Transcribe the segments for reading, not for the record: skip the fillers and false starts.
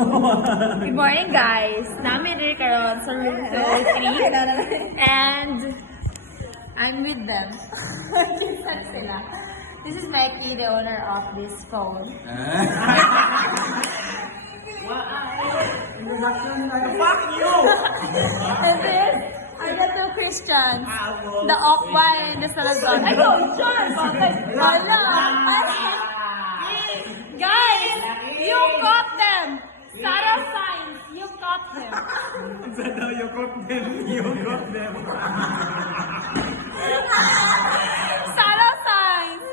Good morning, guys. Namin rin karon sa room 203. And I'm with them. Kinsan sila. This is Mikey, the owner of this phone. Fuck you! And this are the two Christians. The Okwa and the Salazar. Ay, go! John! Wala! Guys! You caught them! Sarah Signs, you caught them. You got them. You got them. Sarah Signs!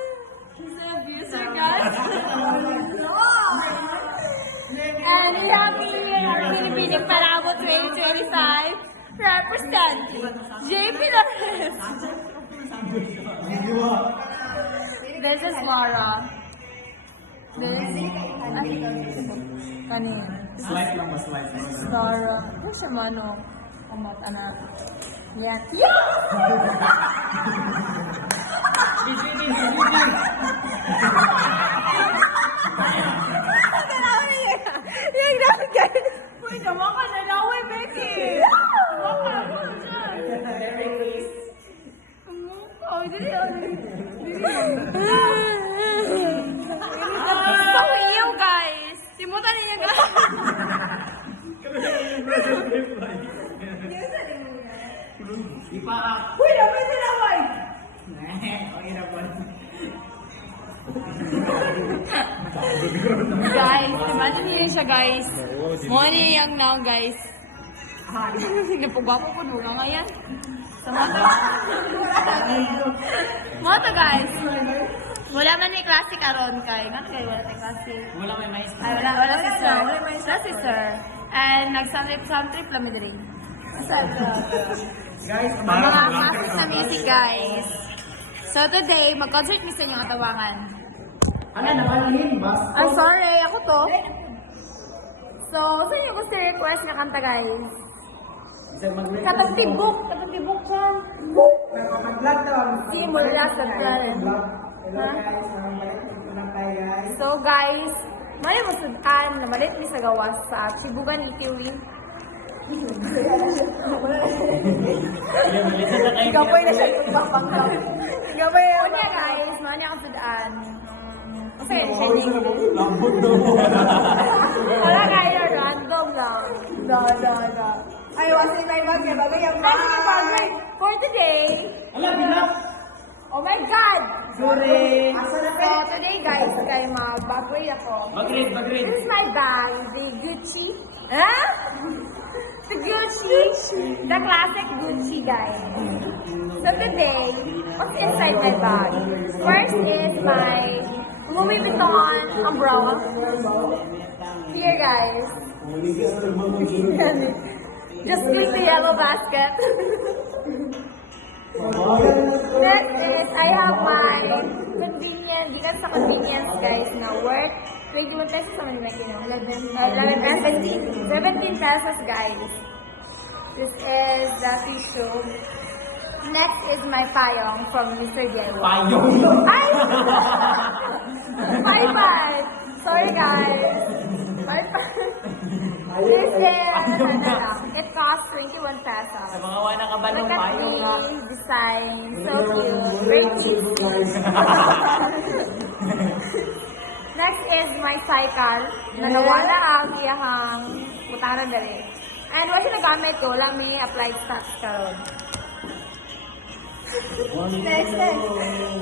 He's an abuser, guys. And we have here our Pinipinig Palabo 2025 represent JP Lopez. This is Mara. This is Kanin. Slice lang ba? Slice lang. Zara. Ano siya mano? Amat, anak. Yan. Yung dapat guys. Uy, tama ka na lang. Uy, Becky. Tama ka. Ano siya? Oh, dili. So you guys. Simutan niya guys. Ipaak. Uy, dapat sila, boy. Okay na po. Guys, imagine niyo siya, guys. Money yung now, guys. Napagwapo ko nung nga yan. Sa mata, guys. Wala man ni klase karon kay. Nga kay wala ni klase. Wala may mais. Ay, wala si sir. Wala si sir. And nag-sound-trip lang mi diri. Guys, Mga classics na music, guys. So today, mag-concert mi sa inyong atawangan. ano nakalangin, bas? I'm sorry, ako to. So, sa inyo gusto request na kanta, guys? Isang mag-request. Katagtibok siya. Mag-vlog daw. Simula sa plan. Hello guys, balik dito lang tayo guys. So, guys, mali mo sudan na malit mi sa gawas sa Sibugan Ikiwi. Gapoy na siya tugbang daw. Gapoy na guys, mali ako sudan. Kasi, Lambot daw. wala kayo, random lang. Da. Ay, wasi may bagay. Yung bagay. For today, Alam, bilang. oh my God! Sorry. So today guys, kay mag-bagay ako. Bagrid. This is my bag, the Gucci. Huh? The Gucci. The classic Gucci, guys. So today, what's inside my bag? First is my Louis Vuitton umbrella. Here, guys. Just click the yellow basket. Next is, I have my convenience, because sa convenience guys, na work. 21 pesos naman yung nakinom. 17 pesos guys. This is the tissue. Next is my payong from Mr. Diego. Payong. Ay! Bye-bye! Sorry guys. Bye-bye. This is, it costs 21 pesos. Sa mga wala ka ba ng Look at payong na? the design. So cute. Very cheap. Next is my cycle. Nanawala ang iyahang butaran dali. And what's yung nagamit ko? Wala may applied stocks karon.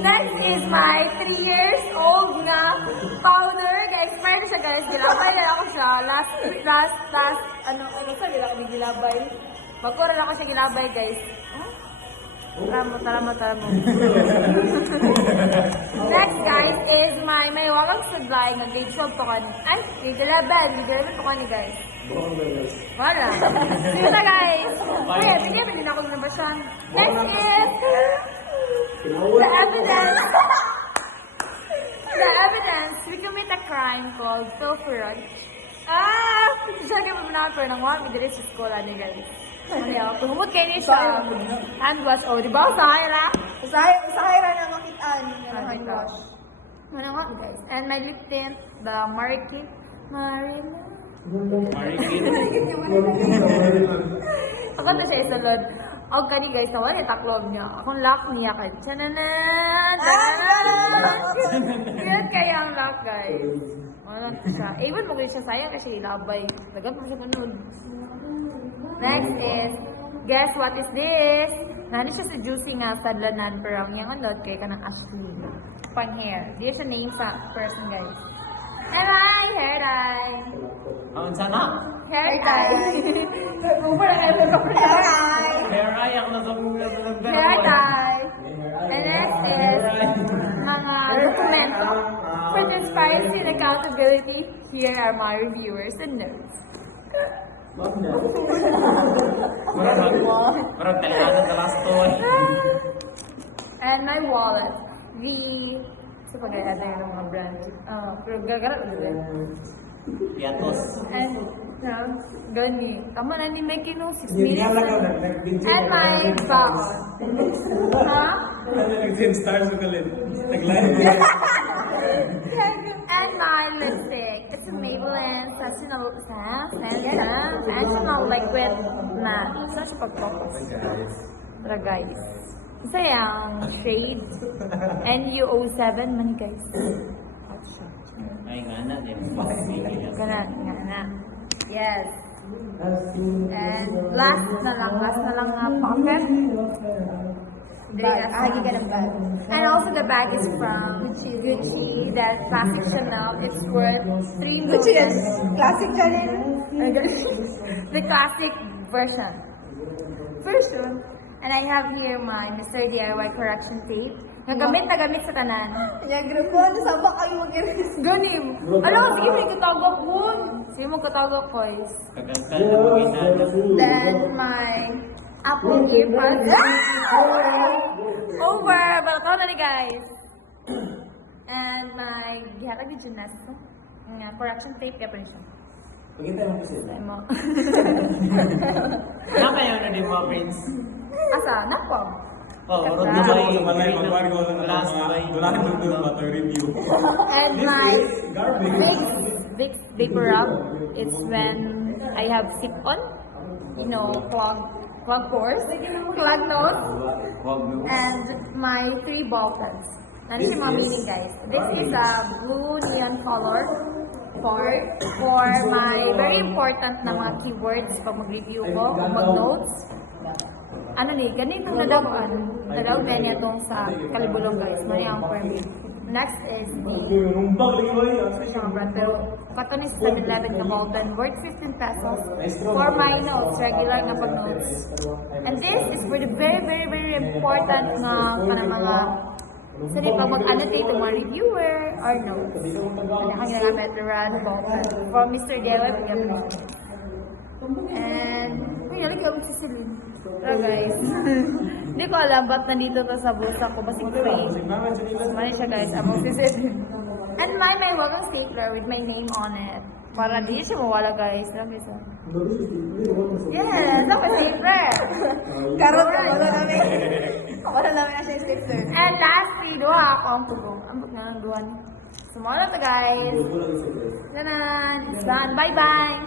Next is my 3 years old na powder. Guys, meron na siya guys. Gilabay na ako siya. Last, sa gilabay. Magkura na ako siya gilabay guys. Tara mo. Next guys is may walang sudlay na grade 12 pa kani. Ay, grade 11 pa kani guys. Wala. See na guys. Kaya, tignan din ako ng nabasyan. Next is the evidence. The evidence, we commit a crime called pilferage. Sabi mo na ako ng wami diri sa skola ni guys. Tumumot kayo ni sa hand wash. O, di ba? Usahay ra na makitaan. Hand wash. Ano nga guys. And my lip tint, the Marikit. Marikit. Ako na siya isulod. O kani guys, nawala yung taklog niya. Akong lock niya kay Tananan! Yan kaya ang lock guys. Wala ko siya. Even mo siya sayang kasi ilabay. Lagat mo sa panood. Next is, guess what is this? Nani siya sa juicy nga sa dlanan pero ang yung alot kay kanang Ashley. Pang hair. This is a name sa person guys. Hi! Hair dye! Ang sana? Hair dye! Hair dye! Hair eye ako na sa mga Hair dye. And next is mga documento for transparency and accountability. Here are my reviewers and notes. Parang talihanan sa last story. And my wallet. Sa pag-add na yung mga brand. Pero gagara ko dito. Yatos. And, gani. Tama na ni Mikey no, 6 minutes. And my box. Ha? Nag-star sa kalit. Nag-live. And my lipstick. It's a Maybelline Sensational Liquid Matte. Saan siya pag-focus? Tara guys. Isa yung shade. NU07 man guys. Ay nga na din. Ganun, nga. Yes. And last na lang pocket. Lagi ka ng bag. And also the bag is from Gucci, that classic Chanel. It's worth 3 Gucci yan. million. Classic ka rin. The classic version. And I have here my Mr. DIY correction tape. Nagamit sa tanan. Yung group ko, nasabak kayo mag-iris. Ganim. Alam mo, sige, may katawag ko. Sige mo katawag ko. Kagantal na buwisan. Then my Apple earbuds. Over! Balakaw na ni guys. And my gihatag yung gymnast. Correction tape kaya pa niya. Pagkita mo kasi. Mo. Ano kayo na di mo, Prince? Asa? Nako. Oh, Ganda. urot na ba yung last by review. And my Vicks Vapor Rub. It's when I have sip-on. You know, clog pores, clog nose. And my 3 ball pens. Nandito yung mga meaning guys. This is a blue neon color for my very important na mga keywords pag mag-review ko o mag-notes. Ano ni, ganito nadaw na niya itong sa kalibulong guys. Mali ang for me. Next is the brand. Pero kato ni sa 7-Eleven na Bolton, worth 15 pesos for my notes, regular na pag-notes. And this is for the very, very, very important na mga Sorry, pag mag-annotate ng mga reviewer or notes. Kanya ginagamit Rad Bolton from Mr. Dewa. And, ay, nalik yung sisilin. So guys, hindi ko alam ba't nandito to sa bulsa ko. Basing free. Mali siya guys, among sisilin. And my welcome stapler with my name on it. Para di siya mawala guys. Alam siya. Yes, ako stapler. Karot ka, wala namin. Wala namin na siya sticker. And lastly, duha ako ang tugong. Ambot na ng duha niya. Sumala to guys. Ganon. It's done. Bye-bye.